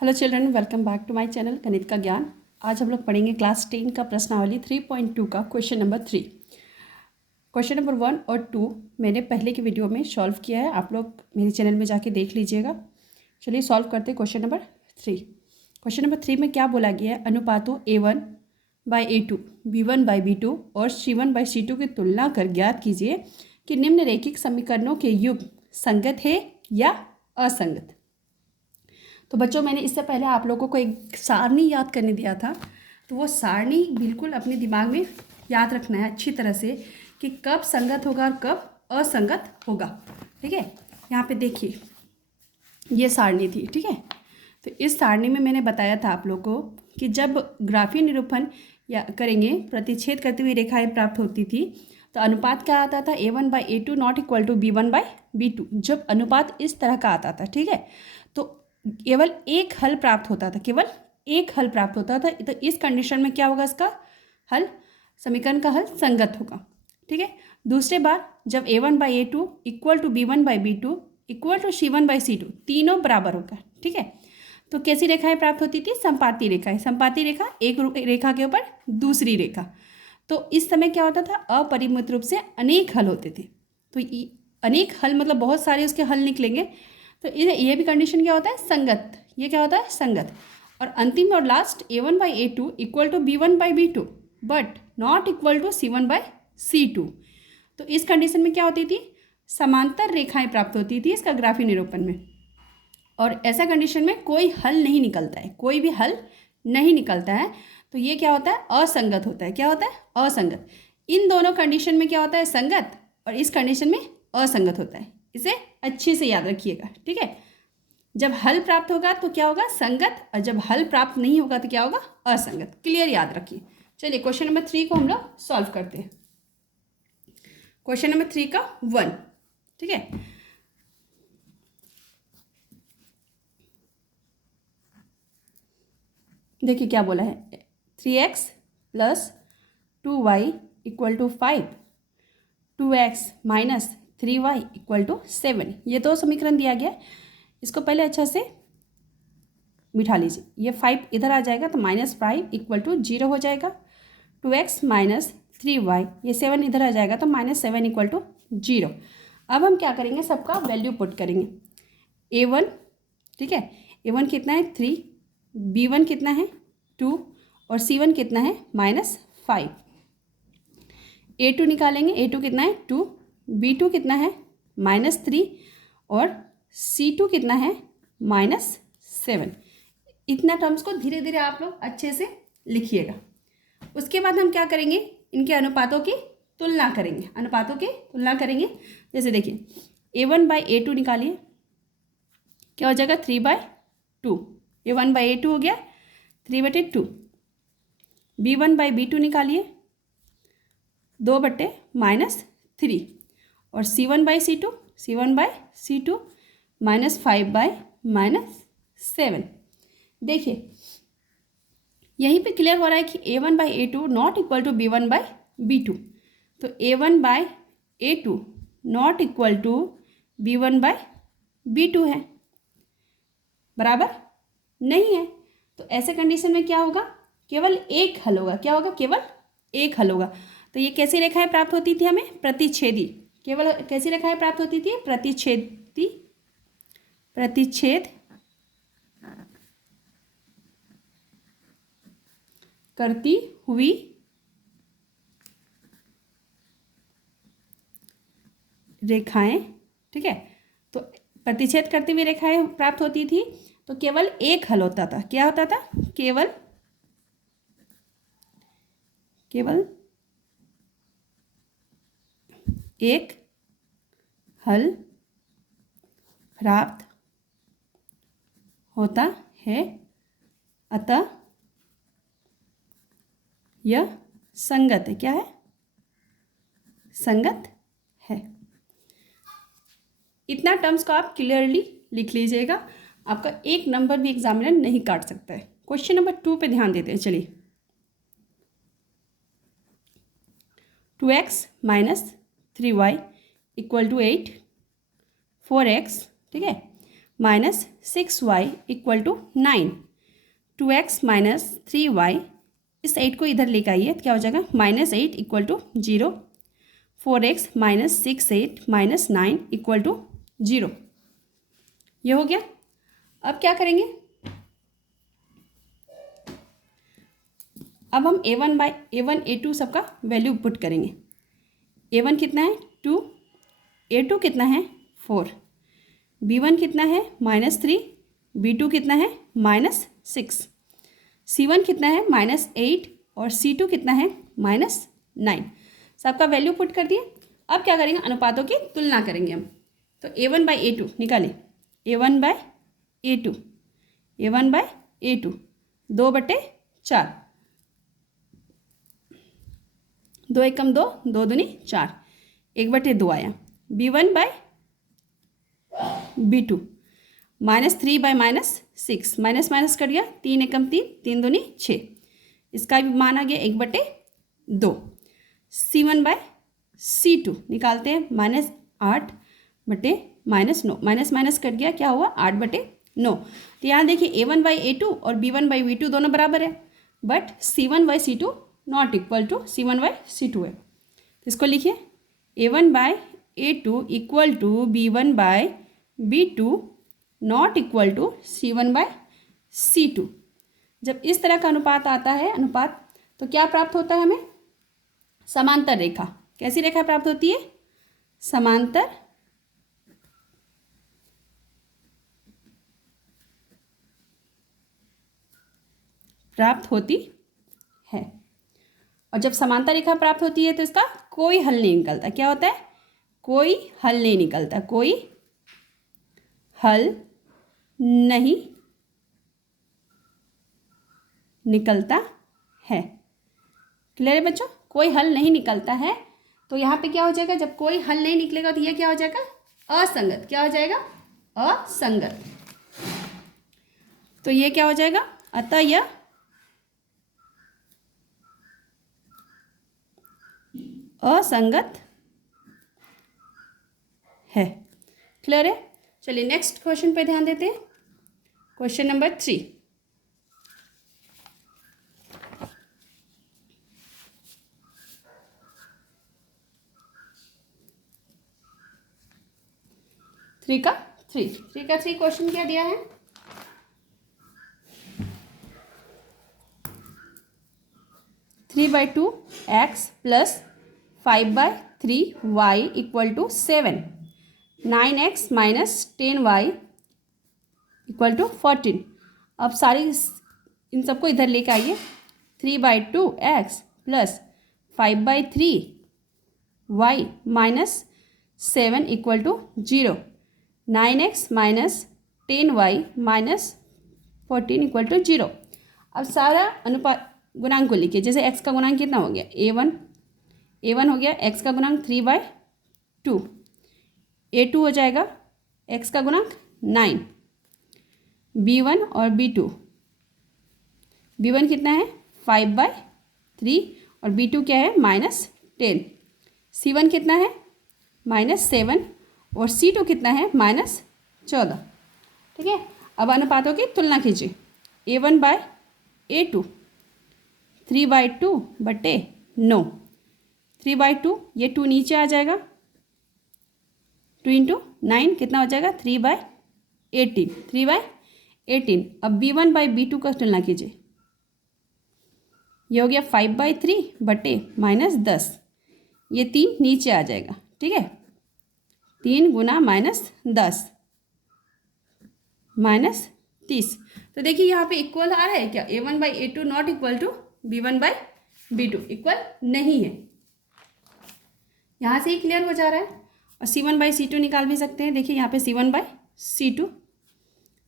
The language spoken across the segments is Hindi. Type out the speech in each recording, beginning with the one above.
Hello children, welcome back to my channel गणित का ज्ञान। आज हम लोग पढ़ेंगे क्लास 10 का प्रश्नावली 3.2 का क्वेश्चन नंबर 3। क्वेश्चन नंबर 1 और 2 मैंने पहले की वीडियो में सॉल्व किया है, आप लोग मेरे चैनल में जाके देख लीजिएगा। चलिए सॉल्व करते हैं क्वेश्चन नंबर 3। क्वेश्चन नंबर 3 में क्या बोला गया है? अनुपातों A1/A2, B1/B2 और C1/C2 की तुलना कर ज्ञात कीजिए कि निम्नलिखित समीकरणों के युग्म संगत है या असंगत। तो बच्चों, मैंने इससे पहले आप लोगों को एक सारणी याद करने दिया था, तो वो सारणी बिल्कुल अपने दिमाग में याद रखना है अच्छी तरह से कि कब संगत होगा और कब असंगत होगा। ठीक है, यहाँ पे देखिए ये सारणी थी। ठीक है, तो इस सारणी में मैंने बताया था आप लोगों को कि जब ग्राफीय निरूपण या करेंगे, प्रतिच्छेद करती हुई रेखाएं प्राप्त होती थी, तो अनुपात क्या आता था? A1/A2 not equal to B1/B2। जब अनुपात इस तरह का आता था, ठीक है, तो केवल एक हल प्राप्त होता था, केवल एक हल प्राप्त होता था। तो इस कंडीशन में क्या होगा? इसका हल, समीकरण का हल संगत होगा। ठीक है, दूसरे बार जब A1/A2 equal to B1/B2 equal to C1/C2 तीनों बराबर होगा। ठीक है, तो कैसी रेखाएं प्राप्त होती थी? संपाती रेखाएं। संपाती रेखा, एक रेखा के ऊपर दूसरी रेखा। तो इस समय क्या होता था? अपरिमित रूप से अनेक हल होते थे। तो अनेक हल मतलब बहुत सारे उसके हल निकलेंगे। तो ये भी कंडीशन क्या होता है? संगत। ये क्या होता है? संगत। और अंतिम और last A1/A2 equal to B1/B2 but not equal to C1/C2। तो इस कंडीशन में क्या होती थी? समांतर रेखाएं प्राप्त होती थी इसका ग्राफीय निरूपण में। और ऐसा कंडीशन में कोई हल नहीं निकलता है, कोई भी हल नहीं निकलता है। तो ये क्या होता है? असंगत होता है। क्या होता है? असंगत। इन दोनों कंडीशन में क्या होता है? संगत, और इस कंडीशन में असंगत होता है। इसे अच्छे से याद रखिएगा। ठीक है, जब हल प्राप्त होगा तो क्या होगा? संगत, और जब हल प्राप्त नहीं होगा तो क्या होगा? असंगत। क्लियर, याद रखिए। चलिए क्वेश्चन नंबर 3 को हम लोग सॉल्व करते हैं। क्वेश्चन नंबर 3 का 1। ठीक है, देखिए क्या बोला है? 3x + 2y = 5, 2x - 3y = 7। ये तो समीकरण दिया गया। इसको पहले अच्छा से बिठा लीजिए। ये 5 इधर आ जाएगा तो -5 = 0 हो जाएगा। 2x - 3y, ये 7 इधर आ जाएगा तो -7 = 0। अब हम क्या करेंगे? सबका वैल्यू पुट करेंगे। A1, ठीक है, A1 कितना है? 3, B1 कितना है? 2 और C1 कितना है? -5। A2 निकालेंगे। A2 कितना है? 2, B2 कितना है? -3 और C2 कितना है? -7। इतना टर्म्स को धीरे धीरे आप लोग अच्छे से लिखिएगा। उसके बाद हम क्या करेंगे? इनके अनुपातों की तुलना करेंगे। अनुपातों की तुलना करेंगे। जैसे देखिए A1/A2 निकालिए, क्या हो जाएगा? 3/2। A1/A2 हो गया 3/2। B1/B2 निकालिए, 2/-3। और C1/C2, C1/C2 -5/-7। देखिए यहीं पे क्लियर हो रहा है कि A1/A2 not equal to B1/B2। तो A1/A2 not equal to B1/B2 है, बराबर नहीं है। तो ऐसे कंडीशन में क्या होगा? केवल एक हल होगा। क्या होगा? केवल एक हल होगा। तो ये कैसी रेखाएं प्राप्त होती थी हमें? प्रतिच्छेदी। केवल कैसी रेखाएं प्राप्त होती थी? प्रतिच्छेदी, प्रतिच्छेद करती हुई रेखाएं। ठीक है, तो प्रतिच्छेद करती हुई रेखाएं प्राप्त होती थी, तो केवल एक हल होता था। क्या होता था? केवल एक हल प्राप्त होता है, अतः यह संगत है। क्या है? संगत है। इतना टर्म्स को आप क्लियरली लिख लीजिएगा, आपका एक नंबर भी एग्जामिनर नहीं काट सकता है। क्वेश्चन नंबर 2 पे ध्यान देते हैं। चलिए 2x - 3y = 8, 4x, ठीक है, minus 6y equal to 9, 2x minus 3y, इस 8 को इधर लेकर आइए तो क्या हो जाएगा -8 equal to 0, 4x minus 6 minus 9 equal to 0। ये हो गया। अब क्या करेंगे, अब हम a1 a2 सबका वैल्यू पुट करेंगे। a1 कितना है 2, a2 कितना है 4, b1 कितना है -3, b2 कितना है -6, c1 कितना है -8 और c2 कितना है -9। सबका वैल्यू पुट कर दिए। अब क्या करेंगे, अनुपातों की तुलना करेंगे हम। तो a1/a2 निकालें, a1/a2, a1/a2 2/4, 2 एकम 2, 2 दूनी 4, 1/2 आया। b1/b2 -3/-6, माइनस कट गया, 3 एकम 3, 3 दूनी 6, इसका भी मान आ गया 1/2। c1/c2 निकालते हैं, -8/-9, माइनस कट गया, क्या हुआ 8/9। तो यहाँ देखिए a1/a2 और b1/b2 दोनों बराबर है, but c1/c2 not equal to c1/c2 है। तो इसको लिखिए a1/a2 equal to b1/b2 not equal to c1/c2। जब इस तरह का अनुपात आता है तो क्या प्राप्त होता है हमें, समांतर रेखा। कैसी रेखा प्राप्त होती है, समांतर प्राप्त होती है। और जब समांतर रेखा प्राप्त होती है तो इसका कोई हल नहीं निकलता। क्या होता है, कोई हल नहीं निकलता, कोई हल नहीं निकलता है। क्लियर है बच्चों, कोई हल नहीं निकलता है। तो यहाँ पे क्या हो जाएगा, जब कोई हल नहीं निकलेगा तो ये क्या हो जाएगा, असंगत। क्या हो जाएगा, असंगत। तो ये क्या हो जाएगा, अतः यह असंगत है। क्लियर है। चलिए नेक्स्ट क्वेश्चन पे ध्यान देते हैं। Question number 3। थ्री का थ्री क्वेश्चन क्या दिया है, three by two x plus 5/3y equal to 7, 9x minus 10y equal to 14। अब सारी इन सबको इधर लेके आइए। 3/2x plus 5/3y minus 7 equal to 0, 9x minus 10y minus 14 equal to 0। अब सारा अनुपात गुणांक को लिखिए। जैसे x का गुणांक कितना हो गया, a1 हो गया, x का गुणांक 3/2, a2 हो जाएगा x का गुणांक 9, b1 और b2, b1 कितना है 5/3 और b2 क्या है -10, c1 कितना है -7 और c2 कितना है -14। ठीक है। अब अनुपातों की तुलना कीजिए। a1/a2 3/2/9, 3/2 ये 2 नीचे आ जाएगा, 2 × 9 कितना हो जाएगा 3/18। अब b1/b2 का तुलना कीजिए। ये हो गया 5/3/-10, ये 3 नीचे आ जाएगा। ठीक है, 3 × -10 -30। तो देखिए यहाँ पे इक्वल आ रहा है क्या, a1/a2 not equal to b1/b2, equal नहीं है। यहाँ से ही क्लियर हो जा रहा है। और c1/c2 निकाल भी सकते हैं। देखिए यहाँ पे c1/c2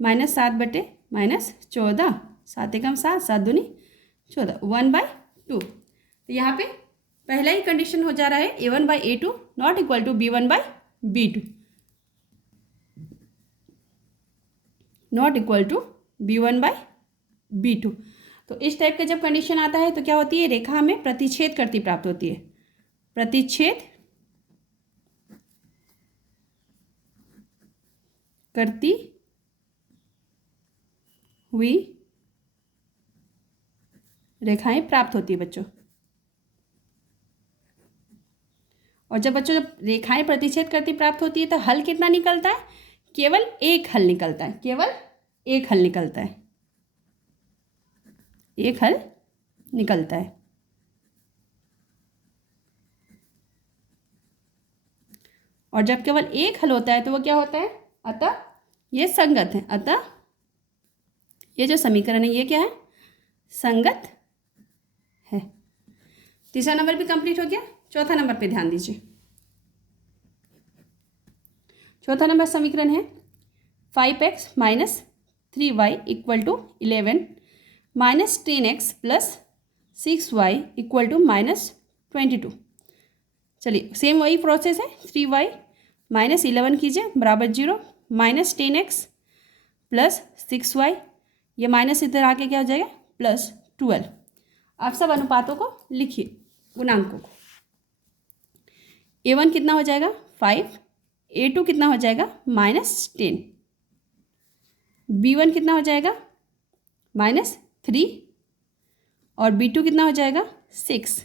-7/-14, 7 एकम 7, 7 दूनी 14, 1/2। तो यहाँ पे पहला ही कंडीशन हो जा रहा है a1/a2 not equal to b1/b2, not equal to b1/b2। तो इस टाइप का जब कंडीशन आता है तो क्या होती है, रेखा हमें प्रतिच्छेद करती प्राप्त होती है। प्रतिच्छेद करती हुई रेखाएं प्राप्त होती है बच्चों। और जब बच्चों जब रेखाएं प्रतिच्छेद करती प्राप्त होती है तो हल कितना निकलता है? केवल एक हल निकलता है, केवल एक हल निकलता है, एक हल निकलता है। और जब केवल एक हल होता है तो वो क्या होता है? अतः ये संगत है। अतः ये जो समीकरण है ये क्या है? संगत है। तीसरा नंबर भी कंप्लीट हो गया। चौथा नंबर पे ध्यान दीजिए। चौथा नंबर समीकरण है 5x minus 3y equal to 11 minus 10x plus 6y equal to minus 22। चलिए सेम वही प्रोसेस है। 3y माइनस 11 कीजिए बराबर 0 माइनस 10x प्लस 6y, ये माइनस इधर आके क्या हो जाएगा? प्लस 12। आप सब अनुपातों को लिखिए, गुणांकों को। a1 कितना हो जाएगा? 5। a2 कितना हो जाएगा? माइनस 10। b1 कितना हो जाएगा? माइनस 3। और b2 कितना हो जाएगा? 6।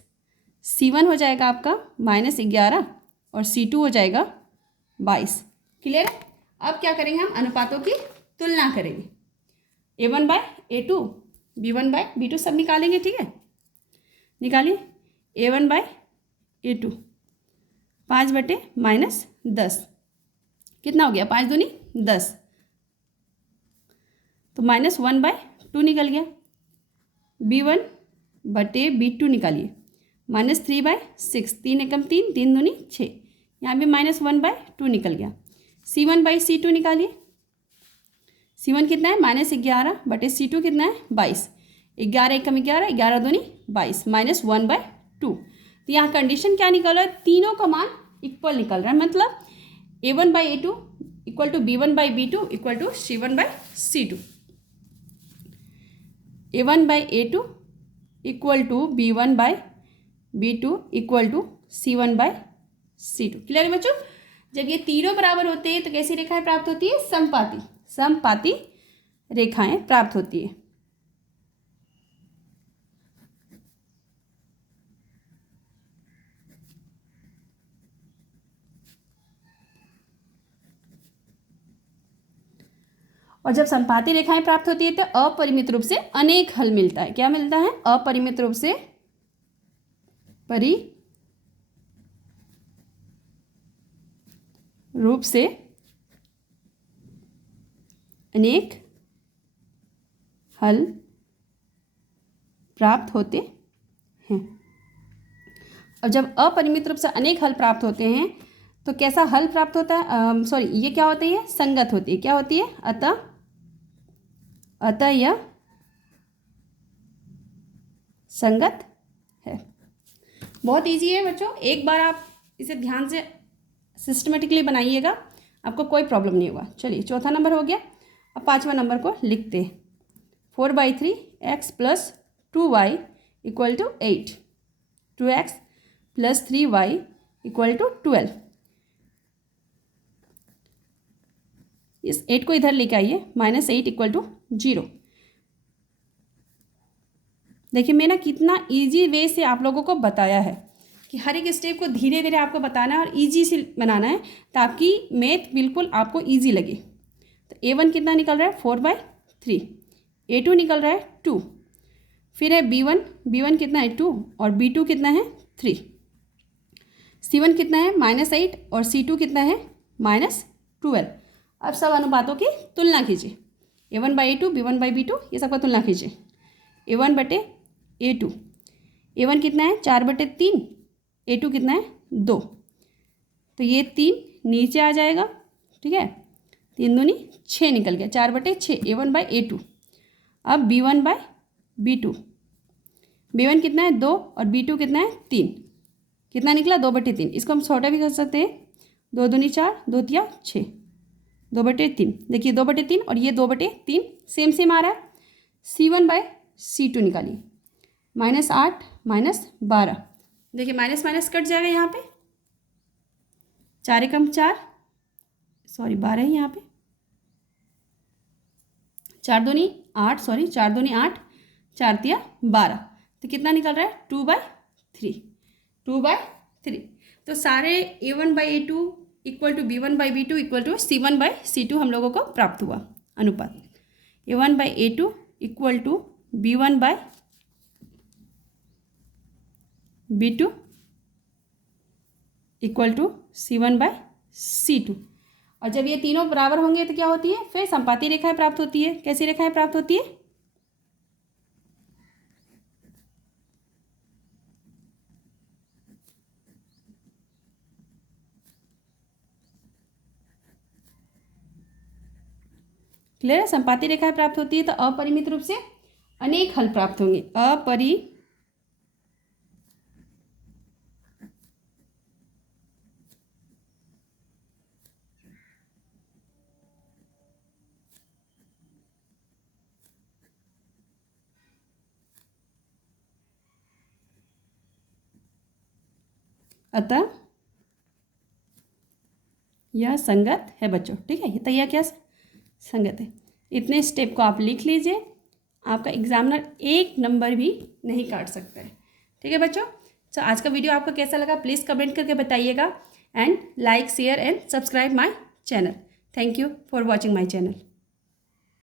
c1 हो जाएगा आपका माइनस 11 और c2 हो जाएगा 22। क्लियर है? अब क्या करेंगे? हम अनुपातों की तुलना करेंगे। a1 bye a2, b1 bye b2 सब निकालेंगे। ठीक है, निकालिए। a1 बाय a2 5 बटे माइनस 10 कितना हो गया? 5 दूनी 10, तो माइनस 1 बाय 2 निकल गया। b1 बटे b2 निकालिए माइनस 3 बाय 6, 3 एकम 3, 3 दूनी 6, यहाँ भी माइनस 1 बाय 2 निकल गया। c1 बाई c2 निकालिए। c1 कितना है? माइनस 11 बटे c2 कितना है? 22, 11 एकम 11, 11 दूनी 22, माइनस 1 बाय 2। तो यहाँ कंडीशन क्या निकल रहा है? तीनों का मान इक्वल निकल रहा है। मतलब a1 by a2 equal to b1 by b2 equal to c1 by c2। a1 by a2 equal to b1 by b2 equal to c1 by c2। Clear है बच्चों? जब ये तीनों बराबर होते हैं तो कैसी रेखाएं प्राप्त होती है? समपाती, समपाती रेखाएं प्राप्त होती है। और जब समपाती रेखाएं प्राप्त होती है तो अपरिमित रूप से अनेक हल मिलता है। क्या मिलता है? अपरिमित रूप से अनेक हल प्राप्त होते हैं। और जब अपरिमित रूप से अनेक हल प्राप्त होते हैं तो कैसा हल प्राप्त होता है? सॉरी, ये क्या होती है? संगत होती है। क्या होती है? अतः यह संगत है। बहुत इजी है बच्चों, एक बार आप इसे ध्यान से सिस्टमेटिकली बनाइएगा, आपको कोई प्रॉब्लम नहीं होगा। चलिए चौथा नंबर हो गया। अब पांचवा नंबर को लिखते हैं। 4/3 x plus 2y equal to 8, 2x plus 3y equal to 12। इस 8 को इधर लेके आइए, माइनस 8 इक्वल टू 0। देखिए मैं ना कितना इजी वे से आप लोगों को बताया है कि हर एक स्टेप को धीरे धीरे आपको बताना है और इजी से बनाना है ताकि मैथ बिल्कुल आपको इजी लगे। तो a1 कितना निकल रहा है? 4/3। a2 निकल रहा है 2। फिर है b1 कितना है? 2 और b2 कितना है? 3। c1 कितना है? -8 और c2 कितना है? -12। अब सब अनुपातों की तुलना कीजिए। a1/a2, b1/b2, ये सबका तुलना कीजिए। a1 बटे a2, a1 कितना है? 4/3, a2 कितना है? 2। तो ये 3 नीचे आ जाएगा। ठीक है, 3 दूनी 6 निकल गया, 4/6 a1/a2। अब b1/b2, b1 कितना है? 2 और b2 कितना है? 3। कितना निकला? 2/3। इसको हम छोटा भी कर सकते हैं। 2 दूनी 4, 2 तिया 6, 2/3। देखिए 2/3 और ये 2/3 सेम सेम आ रहा है। c1/c2 निकालिए, -8 -12। देखिए माइनस माइनस कट जाएगा यहाँ पे, 4 एकम 4, सॉरी 12 ही यहाँ पे, 4 दूनी 8, सॉरी 4 दूनी 8, 4 तिया 12, तो कितना निकल रहा है 2/3, 2/3। तो सारे A1/A2 equal to B1/B2 equal to C1/C2 हम लोगों को प्राप्त हुआ अनुपात। A1/A2 equal to B1/B2 equal to C1/C2। और जब ये तीनों बराबर होंगे तो क्या होती है, फिर संपाती रेखाएं प्राप्त होती है। कैसी रेखाएं प्राप्त होती है, क्लियर है, संपाती रेखाएं प्राप्त होती है। तो अपरिमित रूप से अनेक हल प्राप्त होंगे, अतः यह संगत है बच्चों। ठीक है, तो यह क्या संगत है। इतने स्टेप को आप लिख लीजिए, आपका एग्जामिनर 1 नंबर भी नहीं काट सकता है। ठीक है बच्चों, तो आज का वीडियो आपको कैसा लगा प्लीज़ कमेंट करके बताइएगा, and like share and subscribe my channel. Thank you for watching my channel.